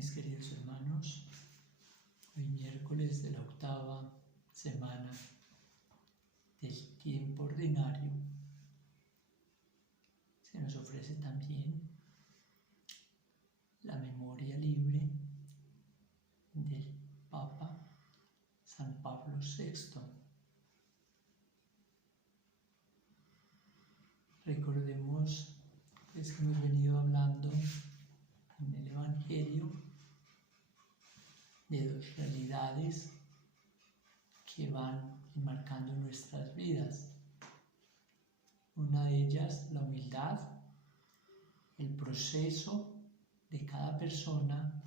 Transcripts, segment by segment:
Mis queridos hermanos, hoy miércoles de la 8ª semana del tiempo ordinario, se nos ofrece también la memoria libre del Papa San Pablo VI. Recordemos pues, que hemos venido hablando en el Evangelio de dos realidades que van enmarcando nuestras vidas. Una de ellas, la humildad, el proceso de cada persona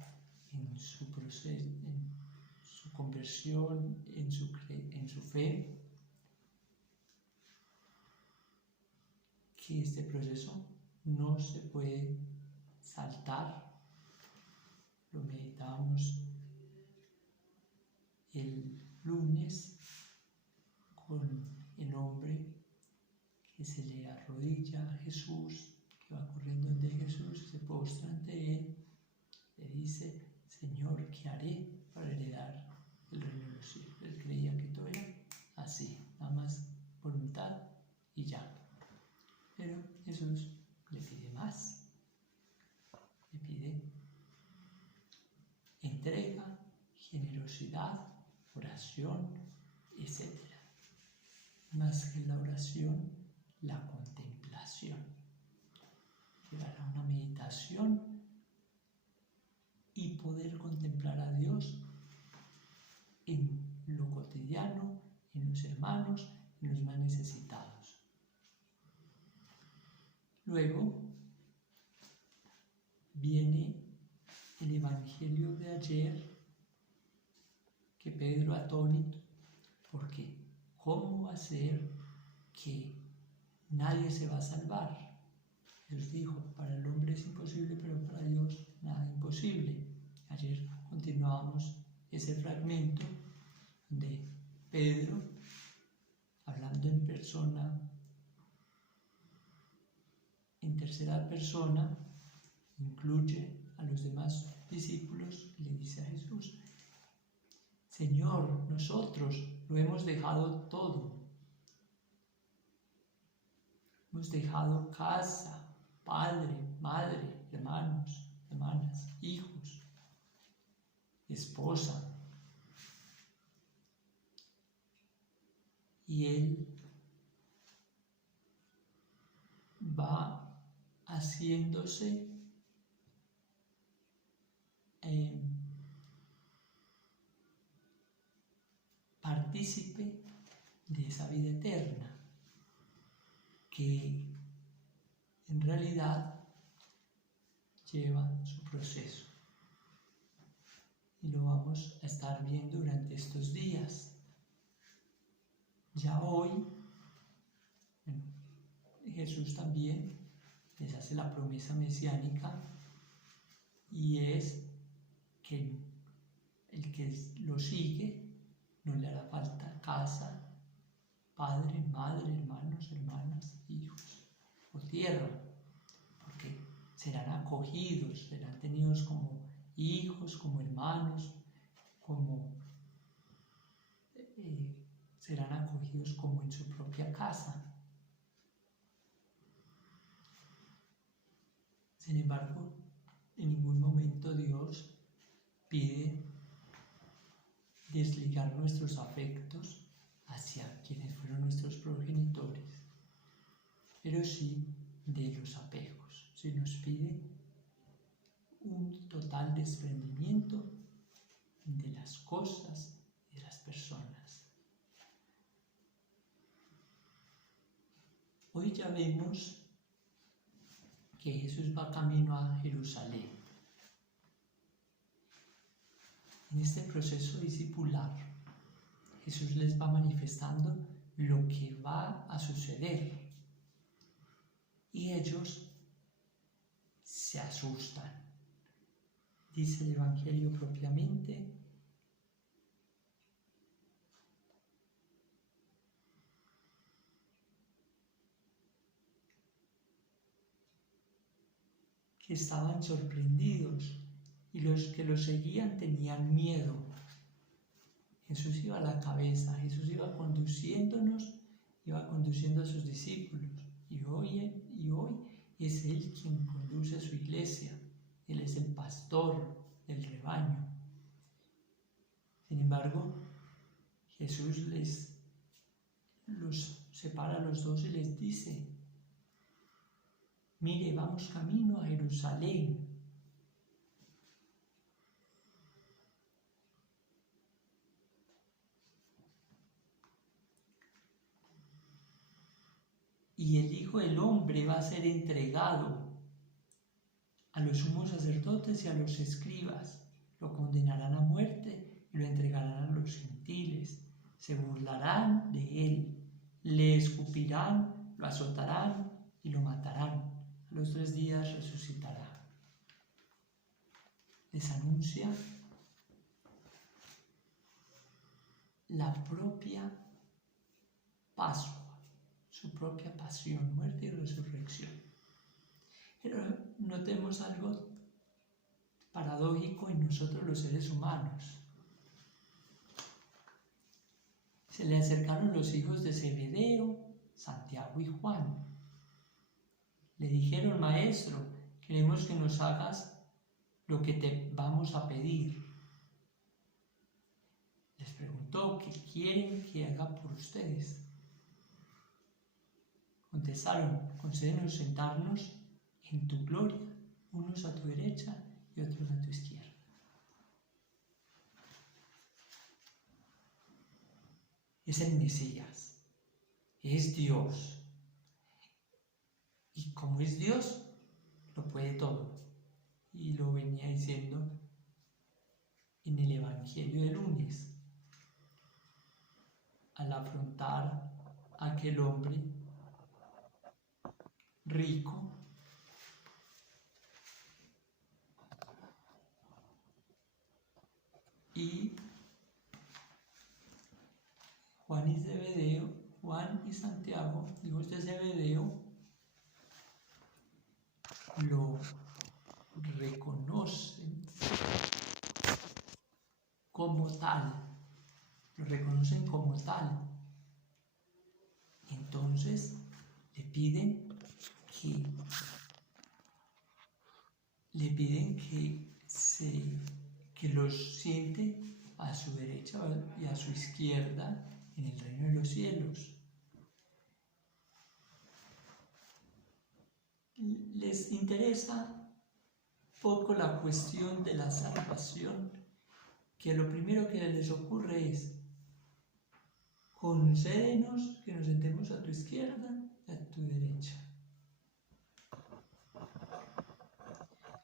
en su proceso, en su conversión, en su fe, que este proceso no se puede saltar. Lo meditábamos el lunes con el hombre que se le arrodilla a Jesús, que va corriendo ante Jesús, se postra ante él, le dice: Señor, ¿qué haré para heredar el reino de los cielos? Él creía que todo era así, nada más voluntad y ya. Pero Jesús le pide más, le pide entrega, generosidad, oración, etc. Más que la oración, la contemplación. Llegar a una meditación y poder contemplar a Dios en lo cotidiano, en los hermanos, en los más necesitados. Luego viene el Evangelio de ayer, que Pedro atónito, porque ¿cómo va a ser que nadie se va a salvar? Jesús dijo: para el hombre es imposible, pero para Dios nada imposible. Ayer continuábamos ese fragmento de Pedro, hablando en persona, en tercera persona, incluye a los demás discípulos y le dice a Jesús: Señor, nosotros lo hemos dejado todo. Hemos dejado casa, padre, madre, hermanos, hermanas, hijos, esposa. Y Él va haciéndose partícipe de esa vida eterna, que en realidad lleva su proceso. Y lo vamos a estar viendo durante estos días. Ya hoy, Jesús también les hace la promesa mesiánica, y es que el que lo sigue no le hará falta casa, padre, madre, hermanos, hermanas, hijos o tierra, porque serán acogidos, serán tenidos como hijos, como hermanos, serán acogidos como en su propia casa. Sin embargo, en ningún momento Dios pide desligar nuestros afectos hacia quienes fueron nuestros progenitores, pero sí de los apegos. Se nos pide un total desprendimiento de las cosas y de las personas. Hoy ya vemos que Jesús va camino a Jerusalén. En este proceso discipular, Jesús les va manifestando lo que va a suceder, y ellos se asustan. Dice el Evangelio propiamente que estaban sorprendidos y los que lo seguían tenían miedo. Jesús iba a la cabeza, Jesús iba conduciéndonos, iba conduciendo a sus discípulos, y hoy es Él quien conduce a su iglesia. Él es el pastor del rebaño. Sin embargo, Jesús los separa a los dos y les dice: mire, vamos camino a Jerusalén. Y el Hijo del Hombre va a ser entregado a los sumos sacerdotes y a los escribas. Lo condenarán a muerte y lo entregarán a los gentiles. Se burlarán de él, le escupirán, lo azotarán y lo matarán. A los 3 días resucitará. Les anuncia la propia Pascua, su propia pasión, muerte y resurrección. Pero notemos algo paradójico en nosotros los seres humanos. Se le acercaron los hijos de Zebedeo, Santiago y Juan. Le dijeron: maestro, queremos que nos hagas lo que te vamos a pedir. Les preguntó: ¿qué quieren que haga por ustedes? Contestaron: concédenos sentarnos en tu gloria, unos a tu derecha y otros a tu izquierda. Es el Mesías, es Dios. Y como es Dios, lo puede todo. Y lo venía diciendo en el Evangelio de lunes, al afrontar a aquel hombre rico y Juan y Santiago, hijos de Zebedeo, lo reconocen como tal, Entonces le piden que los siente a su derecha y a su izquierda en el reino de los cielos. Les interesa poco la cuestión de la salvación, que lo primero que les ocurre es: concédenos que nos sentemos a tu izquierda y a tu derecha.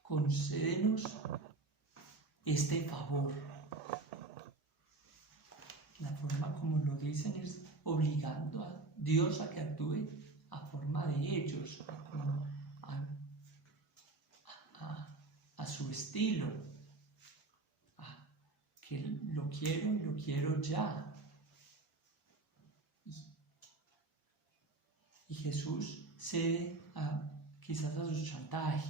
Concédenos este favor. La forma como lo dicen es obligando a Dios a que actúe a forma de ellos, a su estilo, que lo quiero y lo quiero ya. Y Jesús cede quizás a su chantaje.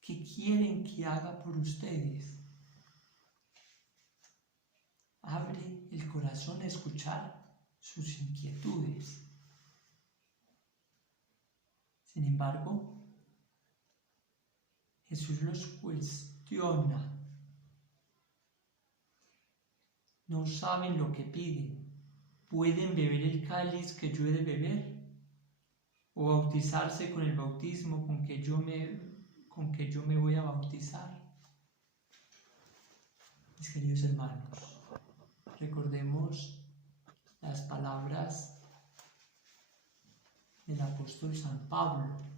¿Qué quieren que haga por ustedes? Abre el corazón a escuchar sus inquietudes. Sin embargo, Jesús los cuestiona. No saben lo que piden. ¿Pueden beber el cáliz que yo he de beber? ¿O bautizarse con el bautismo con que yo me voy a bautizar? Mis queridos hermanos, recordemos las palabras del apóstol San Pablo,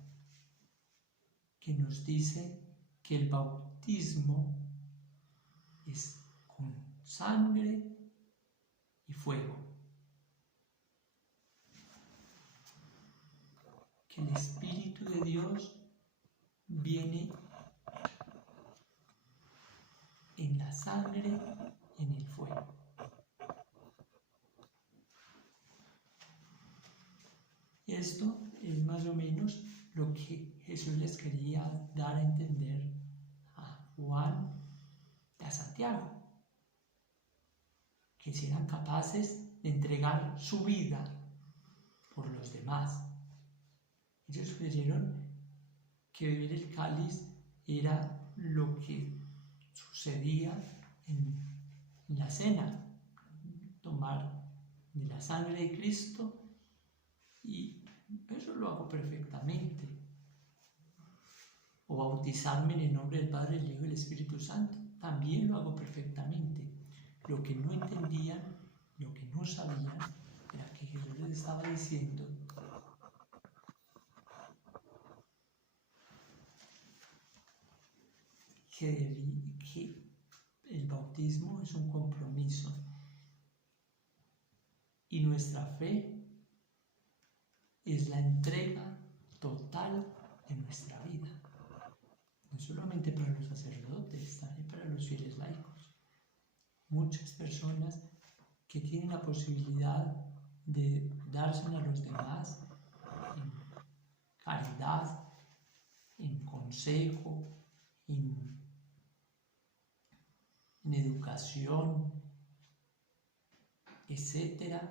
que nos dice que el bautismo es con sangre y fuego. Que el Espíritu de Dios viene en la sangre y en el fuego. Y esto es más o menos lo que Jesús les quería dar a entender a Juan Santiago, que si eran capaces de entregar su vida por los demás. Ellos creyeron que beber el cáliz era lo que sucedía en la cena, tomar de la sangre de Cristo, y eso lo hago perfectamente. O bautizarme en el nombre del Padre, del Hijo y del Espíritu Santo, también lo hago perfectamente. Lo que no entendían, lo que no sabían, era que Jesús les estaba diciendo que el bautismo es un compromiso y nuestra fe es la entrega total de nuestra vida, no solamente para los sacerdotes, también para los fieles laicos. Muchas personas que tienen la posibilidad de dársela a los demás en caridad, en consejo, en educación, etc.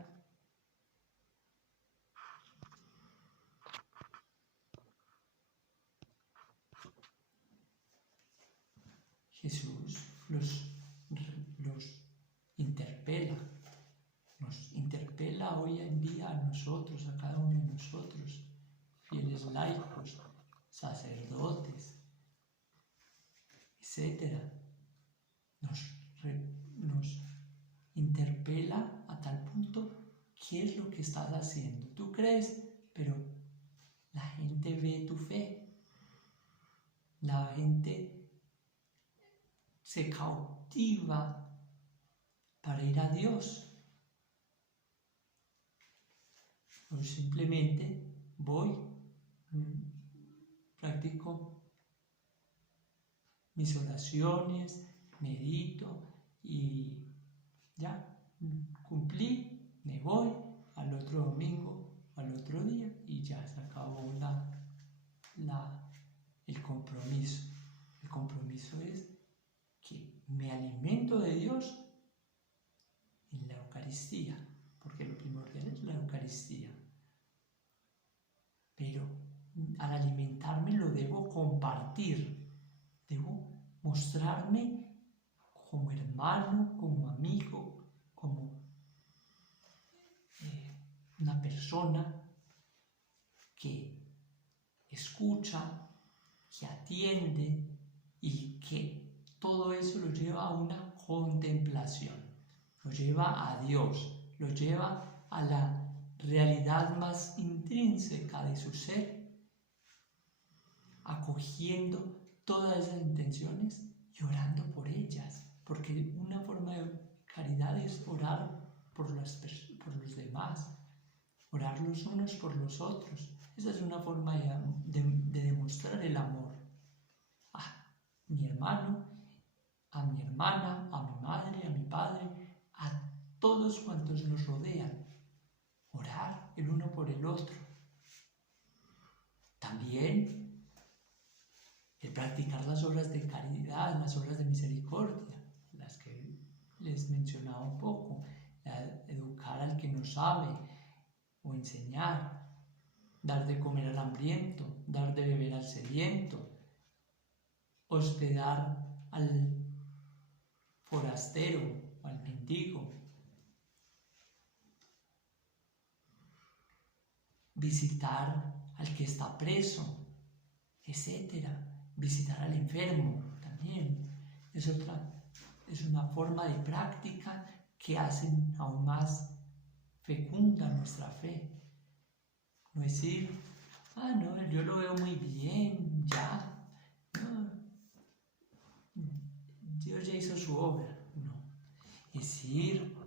Jesús los interpela, nos interpela hoy en día a nosotros, a cada uno de nosotros, fieles laicos, sacerdotes, etc. Nos interpela a tal punto, ¿qué es lo que estás haciendo? Tú crees, pero la gente ve tu fe, la gente se cautiva para ir a Dios. O simplemente voy, practico mis oraciones, medito y ya, cumplí, me voy al otro domingo, al otro día y ya se acabó el compromiso. El compromiso es que me alimento de Dios en la Eucaristía, porque lo primordial es la Eucaristía. Pero al alimentarme lo debo compartir, debo mostrarme como hermano, como amigo, como una persona que escucha, que atiende y que todo eso lo lleva a una contemplación, lo lleva a Dios, lo lleva a la realidad más intrínseca de su ser, acogiendo todas esas intenciones y orando por ellas, porque una forma de caridad es orar por los demás, orar los unos por los otros. Esa es una forma de demostrar el amor a mi hermano, a mi hermana, a mi madre, a mi padre, a todos cuantos nos rodean. Orar el uno por el otro. También el practicar las obras de caridad, las obras de misericordia, las que les mencionaba un poco, educar al que no sabe o enseñar, dar de comer al hambriento, dar de beber al sediento, hospedar al forastero o al mendigo, visitar al que está preso, etc. Visitar al enfermo también es una forma de práctica que hacen aún más fecunda nuestra fe. No decir, no, yo lo veo muy bien, ya, no, Dios ya hizo su obra. No, es ir,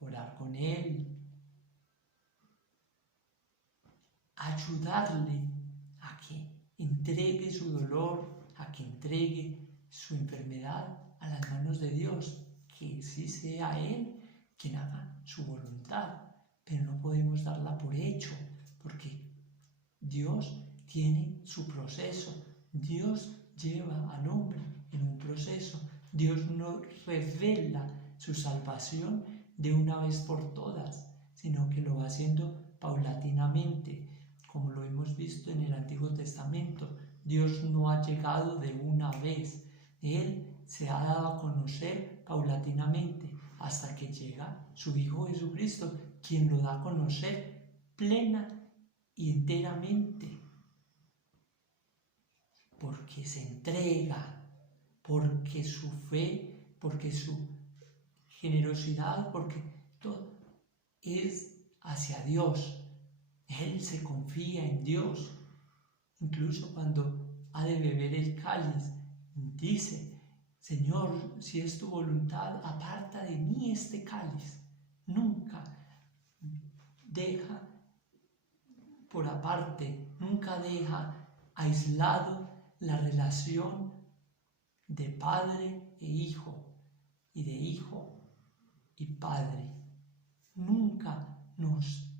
orar con Él, ayudarle a que entregue su dolor, a que entregue su enfermedad a las manos de Dios, que sí sea Él quien haga su voluntad, pero no podemos darla por hecho, porque Dios tiene su proceso, Dios lleva al hombre en un proceso, Dios no revela su salvación de una vez por todas, sino que lo va haciendo paulatinamente, como lo hemos visto en el Antiguo Testamento. Dios no ha llegado de una vez. Él se ha dado a conocer paulatinamente hasta que llega su Hijo Jesucristo, quien lo da a conocer plena y enteramente, porque se entrega, porque su fe, porque su generosidad, porque todo es hacia Dios. Él se confía en Dios. Incluso cuando ha de beber el cáliz, dice: Señor, si es tu voluntad, aparta de mí este cáliz. Nunca deja por aparte, nunca deja aislado la relación de padre e hijo, y de hijo y padre. Nunca nos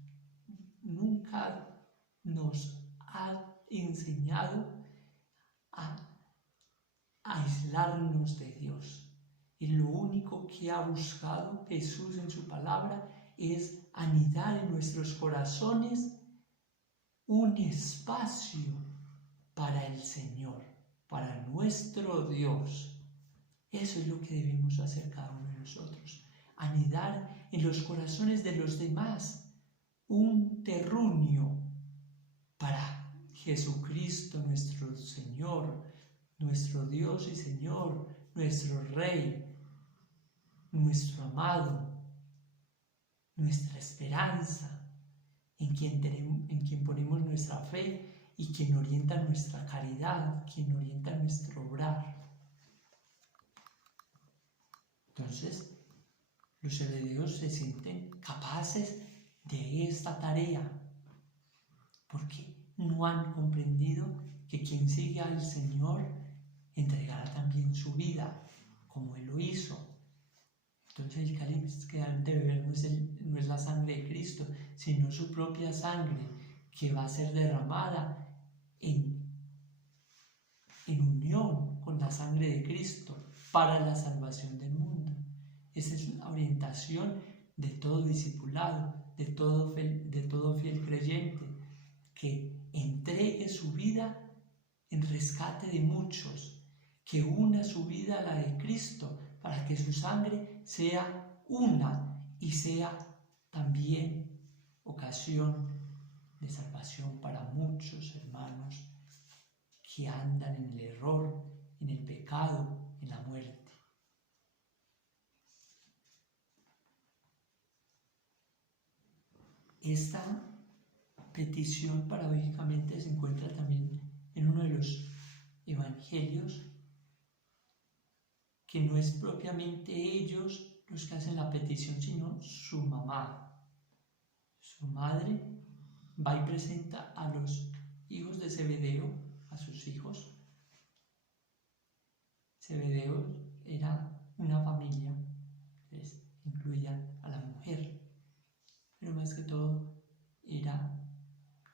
ha enseñado a aislarnos de Dios. Y lo único que ha buscado Jesús en su palabra es anidar en nuestros corazones un espacio para el Señor, para nuestro Dios. Eso es lo que debemos hacer cada uno de nosotros: anidar en los corazones de los demás un terruño para Jesucristo, nuestro Señor, nuestro Dios y Señor, nuestro Rey, nuestro amado, nuestra esperanza, en quien ponemos nuestra fe y quien orienta nuestra caridad, quien orienta nuestro obrar. Entonces, los herederos se sienten capaces de esta tarea, porque no han comprendido que quien sigue al Señor entregará también su vida, como Él lo hizo. Entonces el cáliz que han de beber no es la sangre de Cristo, sino su propia sangre, que va a ser derramada en unión con la sangre de Cristo para la salvación del mundo. Esa es una orientación de todo discipulado, de todo fiel creyente, que entregue su vida en rescate de muchos, que una su vida a la de Cristo, para que su sangre sea una y sea también ocasión de salvación para muchos hermanos que andan en el error, en el pecado, en la muerte. Esta petición paradójicamente se encuentra también en uno de los evangelios, que no es propiamente ellos los que hacen la petición, sino su mamá. Su madre va y presenta a los hijos de Zebedeo, a sus hijos. Zebedeo era una familia, entonces incluían a la mujer, pero más que todo era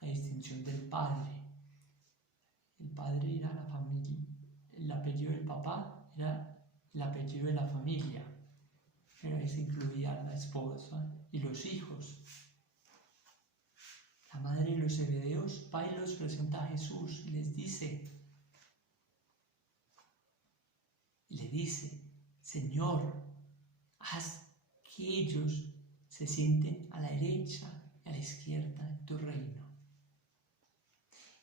la distinción del padre. El padre era la familia, el apellido del papá era el apellido de la familia, pero ahí se incluía la esposa y los hijos. La madre de los Zebedeos va y los presenta a Jesús y le dice: Señor, haz que ellos se sienten a la derecha y a la izquierda en tu reino.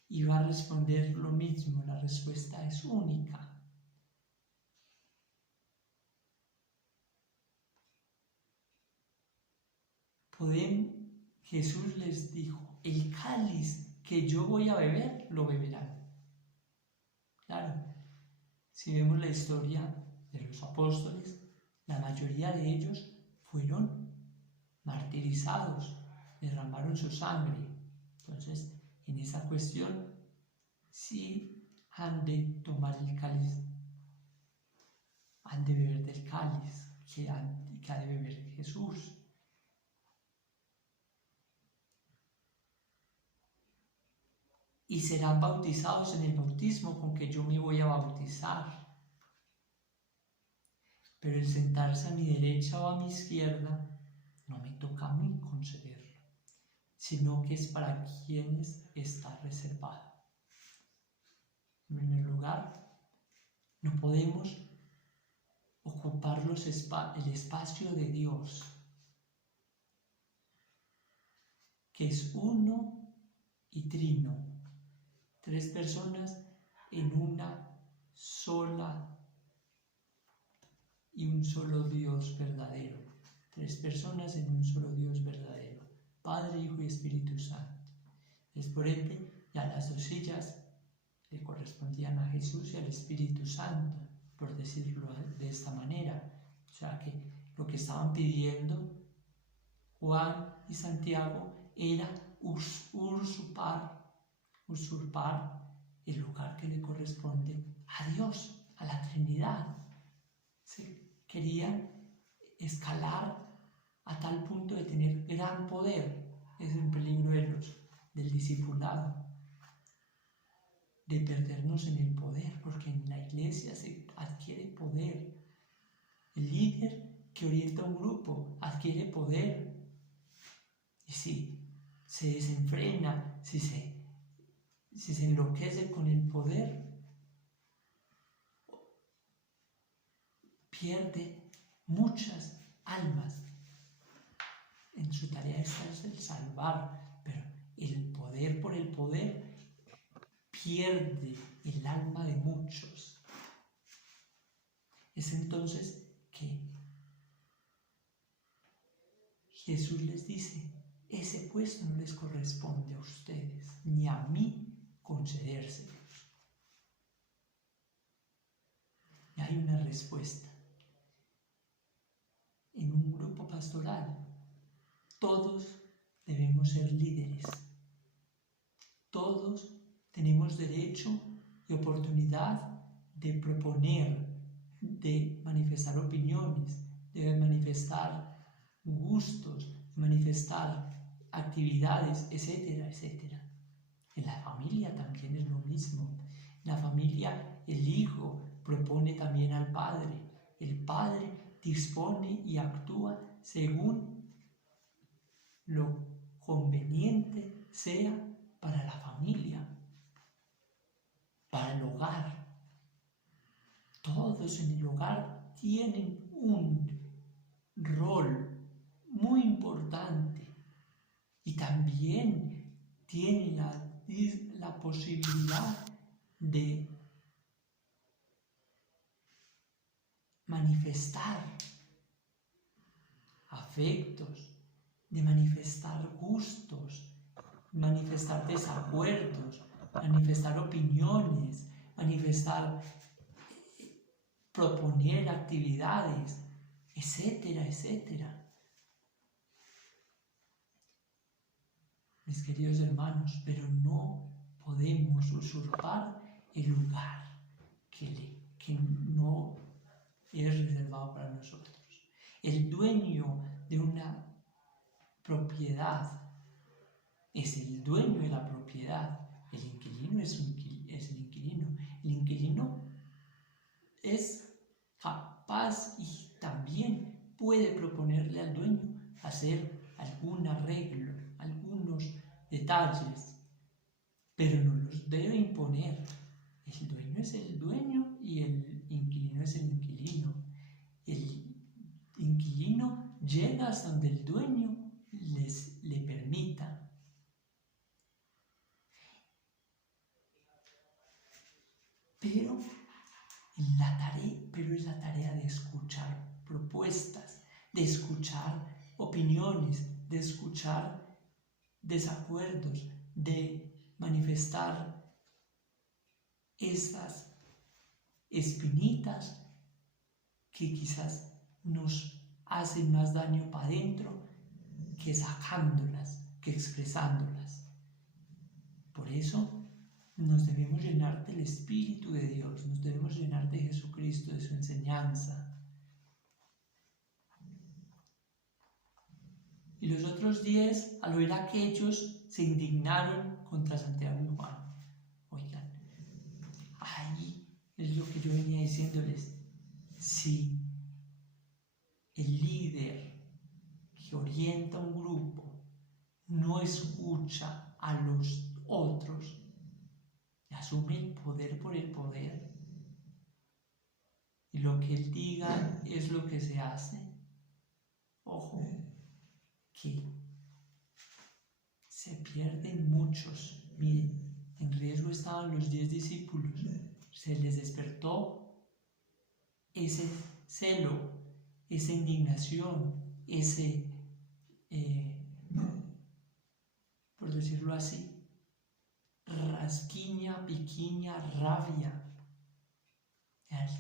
Y va a responder lo mismo, la respuesta es única. Jesús les dijo: el cáliz que yo voy a beber, lo beberán. Claro, si vemos la historia de los apóstoles, la mayoría de ellos fueron martirizados, derramaron su sangre. Entonces, en esa cuestión, sí han de tomar el cáliz, han de beber del cáliz que ha de beber Jesús. Y serán bautizados en el bautismo con que yo me voy a bautizar. pero el sentarse a mi derecha o a mi izquierda no me toca a mí concederlo, sino que es para quienes está reservado. En primer lugar, no podemos ocupar el espacio de Dios, que es uno y trino, 3 personas en una sola y un solo Dios verdadero. 3 personas en un solo Dios verdadero, Padre, Hijo y Espíritu Santo. Es por ende, ya las 2 sillas le correspondían a Jesús y al Espíritu Santo, por decirlo de esta manera. O sea que lo que estaban pidiendo Juan y Santiago era usurpar el lugar que le corresponde a Dios, a la Trinidad. Querían escalar a tal punto de tener gran poder. Es un peligro del discipulado, de perdernos en el poder, porque en la iglesia se adquiere poder. El líder que orienta un grupo adquiere poder. Y si se desenfrena, si se enloquece con el poder, pierde muchas almas. En su tarea es el salvar, pero el poder por el poder pierde el alma de muchos. Es entonces que Jesús les dice: ese puesto no les corresponde a ustedes, ni a mí concedérselos. Y hay una respuesta. En un grupo pastoral, todos debemos ser líderes. Todos tenemos derecho y oportunidad de proponer, de manifestar opiniones, de manifestar gustos, de manifestar actividades, etcétera, etcétera. En la familia también es lo mismo. En la familia el hijo propone también al padre. El padre dispone y actúa según lo conveniente sea para la familia, para el hogar. Todos en el hogar tienen un rol muy importante y también tienen la posibilidad de manifestar afectos, de manifestar gustos, manifestar desacuerdos, manifestar opiniones, proponer actividades, etcétera, etcétera. Mis queridos hermanos, pero no podemos usurpar el lugar que no es reservado para nosotros. El dueño de una propiedad es el dueño de la propiedad. El inquilino es el inquilino. El inquilino es capaz y también puede proponerle al dueño hacer algún arreglo, algunos detalles, pero no los debe imponer. El dueño es el dueño y el inquilino es el inquilino. El inquilino llega hasta donde el dueño le permita. Pero es la tarea de escuchar propuestas, de escuchar opiniones, de escuchar desacuerdos, de manifestar esas espinitas que quizás nos hacen más daño para adentro que sacándolas, que expresándolas. Por eso nos debemos llenar del Espíritu de Dios, nos debemos llenar de Jesucristo, de su enseñanza. Y los otros 10, al oír aquellos, se indignaron contra Santiago y Juan. Oigan, ahí es lo que yo venía diciéndoles. Si orienta a un grupo, no escucha a los otros y asume el poder por el poder, y lo que él diga es lo que se hace, ojo, que se pierden muchos. Miren, en riesgo estaban los 10 discípulos. Se les despertó ese celo, esa indignación, ese, por decirlo así, rasquiña, piquiña, rabia.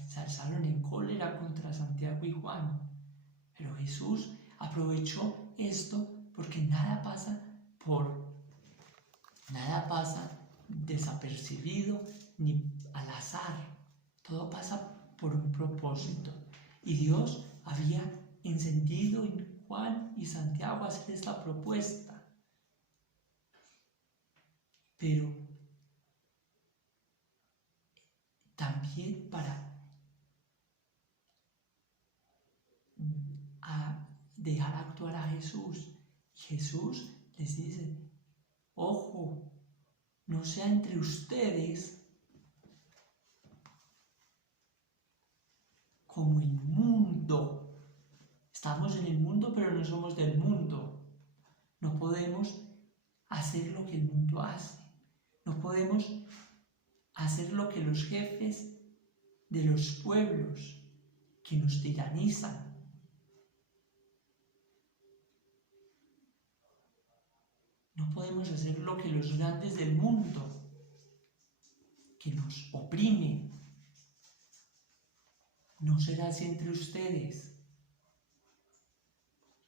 Se alzaron en cólera contra Santiago y Juan. Pero Jesús aprovechó esto porque nada pasa desapercibido ni al azar. Todo pasa por un propósito. Y Dios había encendido en Juan y Santiago a hacer esta propuesta. Pero también para dejar actuar a Jesús. Jesús les dice, ojo, no sea entre ustedes como el mundo. Estamos en el mundo, pero no somos del mundo. No podemos hacer lo que el mundo hace. No podemos hacer lo que los jefes de los pueblos que nos tiranizan. No podemos hacer lo que los grandes del mundo que nos oprimen. No será así entre ustedes,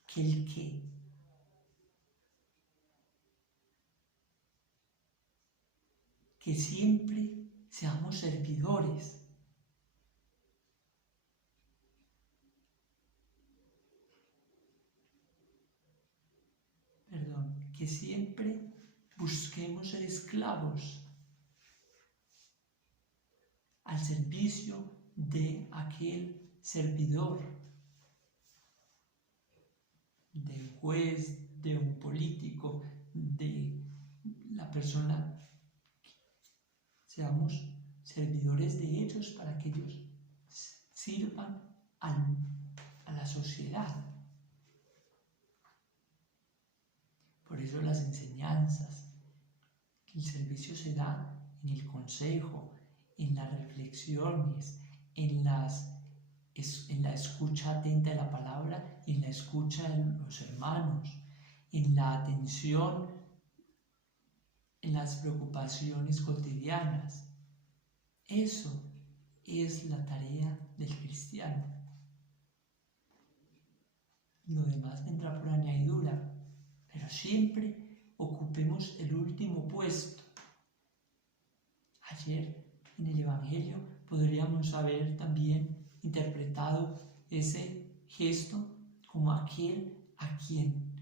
que siempre seamos servidores. Que siempre busquemos ser esclavos al servicio de aquel servidor, de un juez, de un político, de la persona. Seamos servidores de ellos para que ellos sirvan a la sociedad. Por eso las enseñanzas, el servicio se da en el consejo, en las reflexiones, en la escucha atenta de la palabra, en la escucha de los hermanos, en la atención, en las preocupaciones cotidianas. Eso es la tarea del cristiano. Lo demás vendrá por añadidura, pero siempre ocupemos el último puesto. Ayer en el Evangelio podríamos haber también interpretado ese gesto como aquel a quien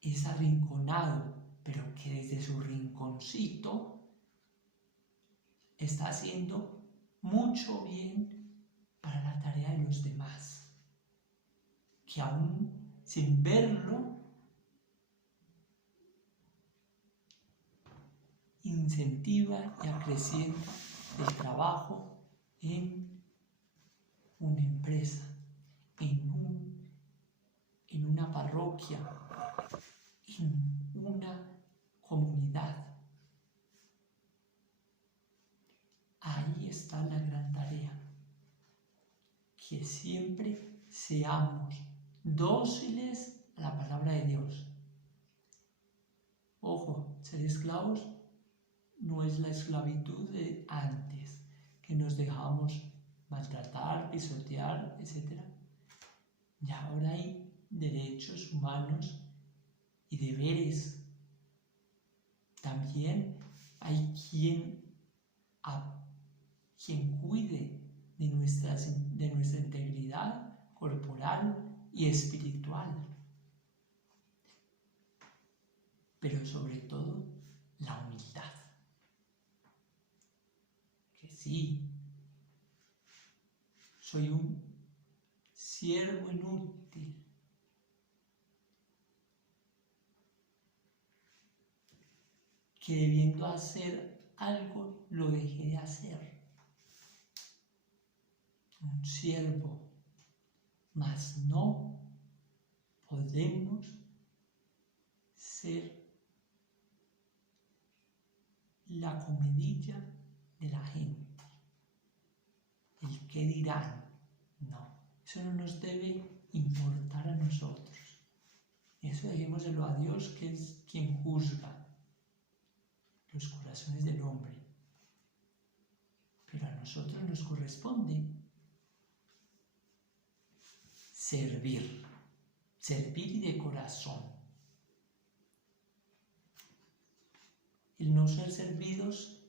es arrinconado, pero que desde su rinconcito está haciendo mucho bien para la tarea de los demás, que aún sin verlo incentiva y acrecienta el trabajo en una empresa, en una parroquia, en una comunidad. Ahí está la gran tarea, que siempre seamos dóciles a la palabra de Dios. Ojo, ser esclavos no es la esclavitud de antes, que nos dejamos maltratar, pisotear, etc. Y ahora hay derechos humanos y deberes. También hay quien cuide de nuestra integridad corporal y espiritual. Pero sobre todo, la humildad. Que sí, soy un siervo inútil, que debiendo hacer algo lo deje de hacer. Un siervo, mas no podemos ser la comidilla de la gente. El qué dirán, no, eso no nos debe importar a nosotros. Eso dejémoselo a Dios, que es quien juzga los corazones del hombre. Pero a nosotros nos corresponde servir y de corazón. El no ser servidos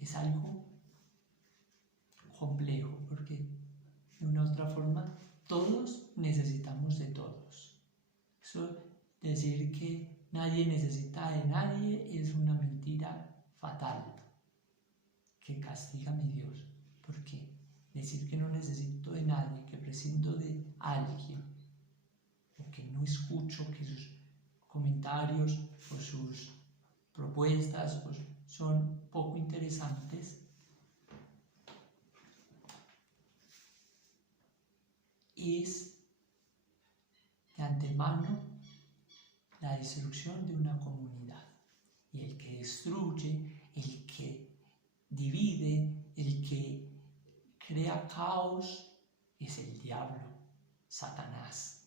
es algo complejo, porque de una u otra forma todos necesitamos de todos. Eso decir que nadie necesita de nadie es una mentira fatal que castiga a mi Dios. ¿Por qué? Decir que no necesito de nadie, que prescindo de alguien, o que no escucho, que sus comentarios o sus propuestas pues, son poco interesantes, es de antemano la destrucción de una comunidad. Y el que destruye, el que divide, el que crea caos, es el diablo, Satanás.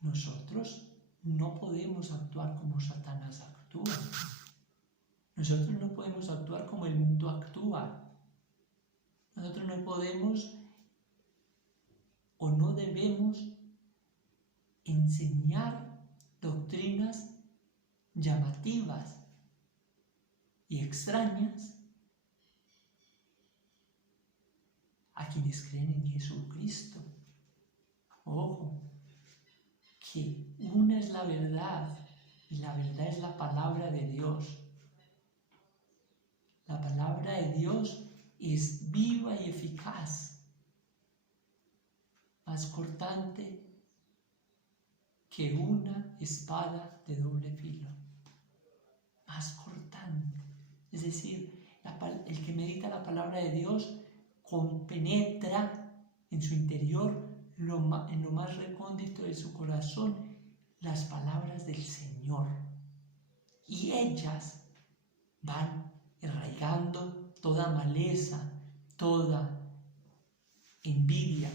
Nosotros no podemos actuar como Satanás actúa. Nosotros no podemos actuar como el mundo actúa. Nosotros no podemos o no debemos enseñar doctrinas llamativas y extrañas a quienes creen en Jesucristo. Ojo, que una es la verdad y la verdad es la palabra de Dios. La palabra de Dios es viva y eficaz, más cortante que una espada de doble filo. Más cortante. Es decir, el que medita la palabra de Dios compenetra en su interior, en lo más recóndito de su corazón, las palabras del Señor. Y ellas van arraigando toda maleza, toda envidia,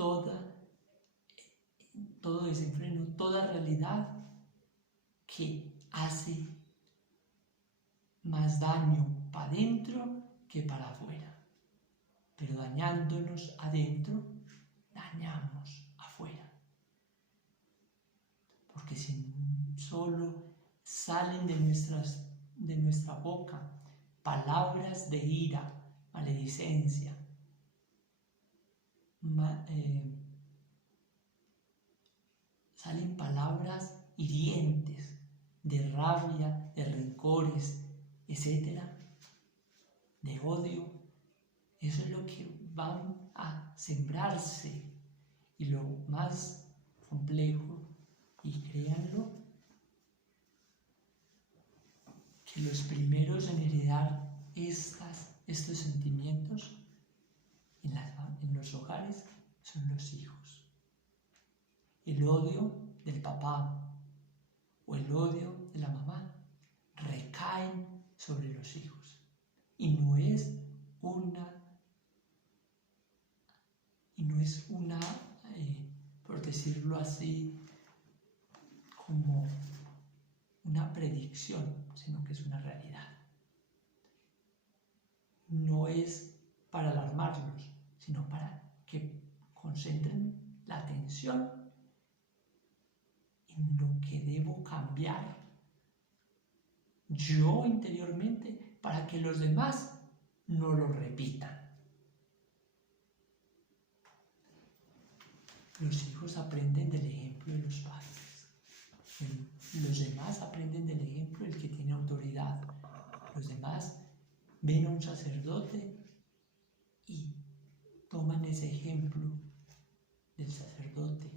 todo desenfreno, toda realidad que hace más daño para adentro que para afuera. Pero dañándonos adentro, dañamos afuera. Porque si solo salen de nuestra boca palabras de ira, maledicencia, salen palabras hirientes, de rabia, de rencores, etc., de odio. Eso es lo que van a sembrarse. Y lo más complejo, y créanlo, que los primeros en heredar estos sentimientos en los hogares son los hijos. El odio del papá o el odio de la mamá recaen sobre los hijos. Y no es una, por decirlo así, como una predicción, sino que es una realidad. No es para alarmarlos, sino para que concentren la atención en lo que debo cambiar yo interiormente para que los demás no lo repitan. Los hijos aprenden del ejemplo de los padres. Los demás aprenden del ejemplo del que tiene autoridad. Los demás ven a un sacerdote y toman ese ejemplo del sacerdote.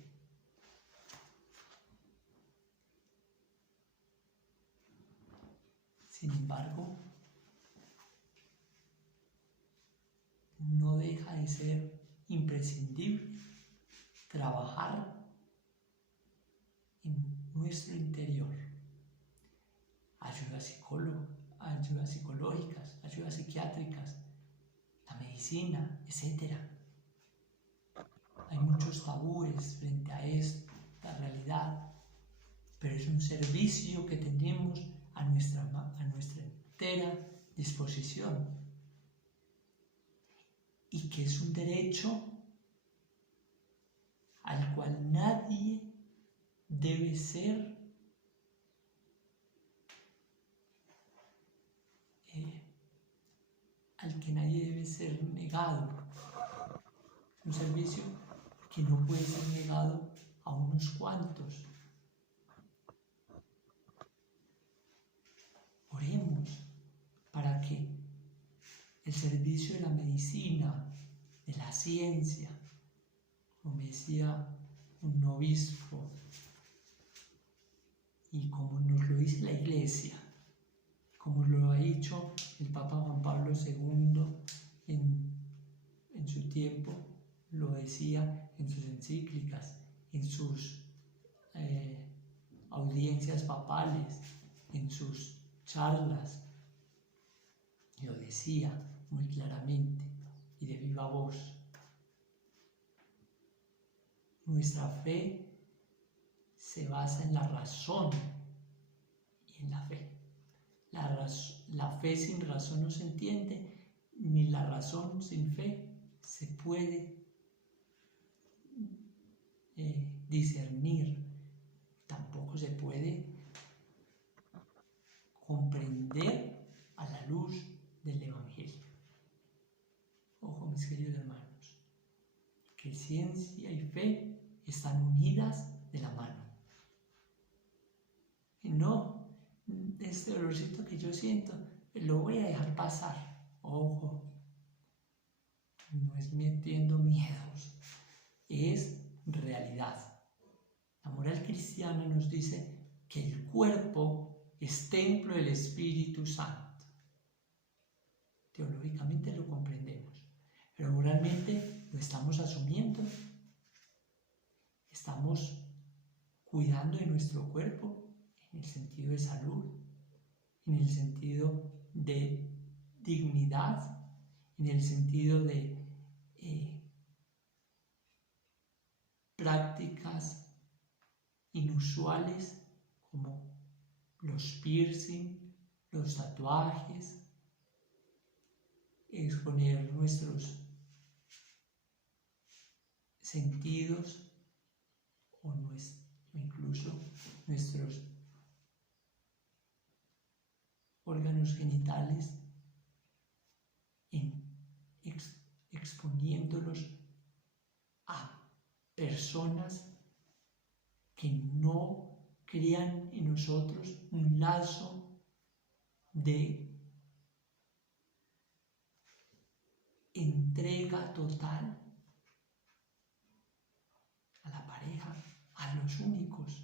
Sin embargo, no deja de ser imprescindible trabajar en nuestro interior. Ayudas psicológicas, ayudas psiquiátricas, la medicina, etc. Hay muchos tabúes frente a esta realidad, pero es un servicio que tenemos a nuestra entera disposición y que es un derecho al cual nadie debe ser negado. Es un servicio que no puede ser negado a unos cuantos. Oremos para que el servicio de la medicina, de la ciencia, como decía un obispo, y como nos lo dice la Iglesia, como lo ha dicho el Papa Juan Pablo II en su tiempo, lo decía en sus encíclicas, en sus audiencias papales, en sus charlas, lo decía muy claramente y de viva voz. Nuestra fe se basa en la razón y en la fe. La fe sin razón no se entiende, ni la razón sin fe se puede discernir, tampoco se puede comprender a la luz del Evangelio. Ojo, mis queridos hermanos, que ciencia y fe están unidas de la mano. Y no, este dolorcito que yo siento, lo voy a dejar pasar. Ojo, no es metiendo miedos, es realidad. La moral cristiana nos dice que el cuerpo es templo del Espíritu Santo. Teológicamente lo comprendemos, pero moralmente lo estamos asumiendo. Estamos cuidando de nuestro cuerpo en el sentido de salud, en el sentido de dignidad, en el sentido de prácticas inusuales como los piercing, los tatuajes, exponer nuestros sentidos o incluso nuestros órganos genitales, exponiéndolos a personas que no crean en nosotros un lazo de entrega total a la pareja, a los únicos.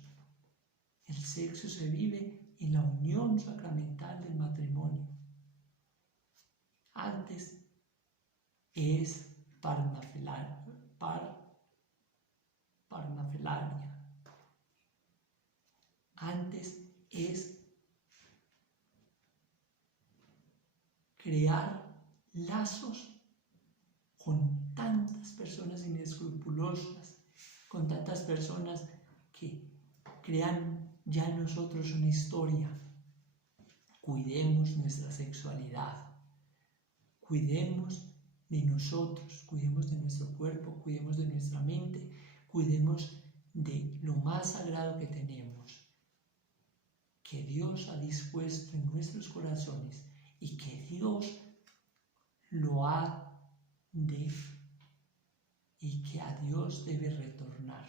El sexo se vive en la unión sacramental del matrimonio. Antes es parnafelaria. Antes es crear lazos con tantas personas inescrupulosas, con tantas personas que crean ya en nosotros una historia. Cuidemos nuestra sexualidad, cuidemos de nosotros, cuidemos de nuestro cuerpo, cuidemos de nuestra mente, cuidemos de lo más sagrado que tenemos, que Dios ha dispuesto en nuestros corazones y que Dios lo ha de y que a Dios debe retornar.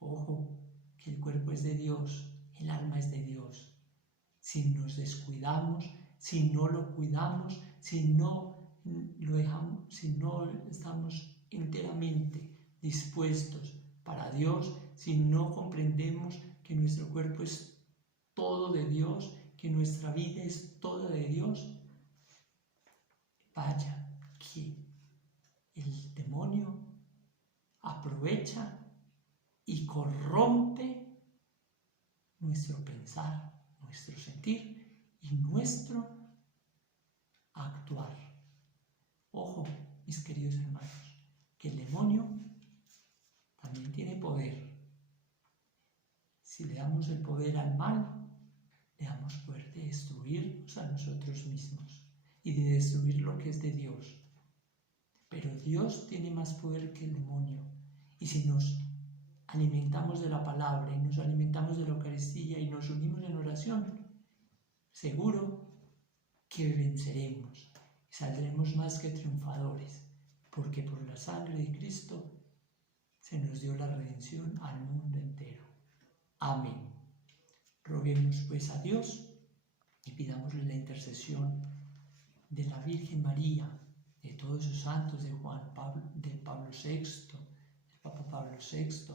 Ojo, que el cuerpo es de Dios, el alma es de Dios. Si nos descuidamos, si no lo cuidamos, si no lo dejamos, si no estamos enteramente dispuestos para Dios, si no comprendemos que nuestro cuerpo es todo de Dios, que nuestra vida es toda de Dios, vaya que el demonio aprovecha y corrompe nuestro pensar, nuestro sentir y nuestro actuar. Ojo, mis queridos hermanos, que el demonio también tiene poder. Si le damos el poder al mal, le damos poder de destruirnos a nosotros mismos y de destruir lo que es de Dios. Pero Dios tiene más poder que el demonio. Y si nos alimentamos de la palabra y nos alimentamos de la Eucaristía y nos unimos en oración, seguro que venceremos y saldremos más que triunfadores, porque por la sangre de Cristo se nos dio la redención al mundo entero. Amén. Roguemos pues a Dios y pidámosle la intercesión de la Virgen María, de todos los santos, de Pablo VI, del Papa Pablo VI,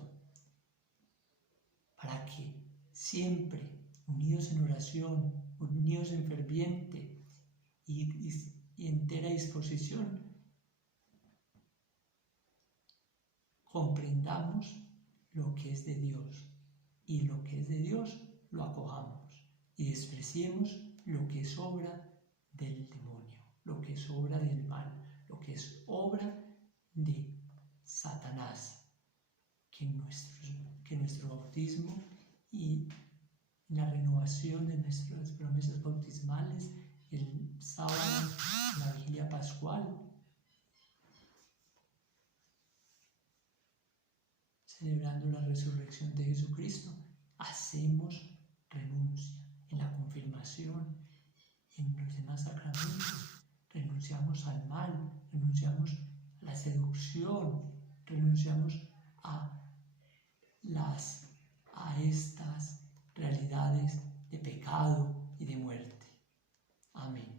para que siempre, unidos en oración, unidos en ferviente y entera disposición, comprendamos lo que es de Dios y lo que es de Dios lo acojamos y despreciemos lo que es obra del demonio, lo que es obra del mal, lo que es obra de Satanás, que nuestro bautismo y la renovación de nuestras promesas bautismales el sábado, la vigilia pascual, celebrando la resurrección de Jesucristo, hacemos renuncia. En la confirmación, en los demás sacramentos, renunciamos al mal, renunciamos a la seducción, renunciamos a estas realidades de pecado y de muerte. Amén.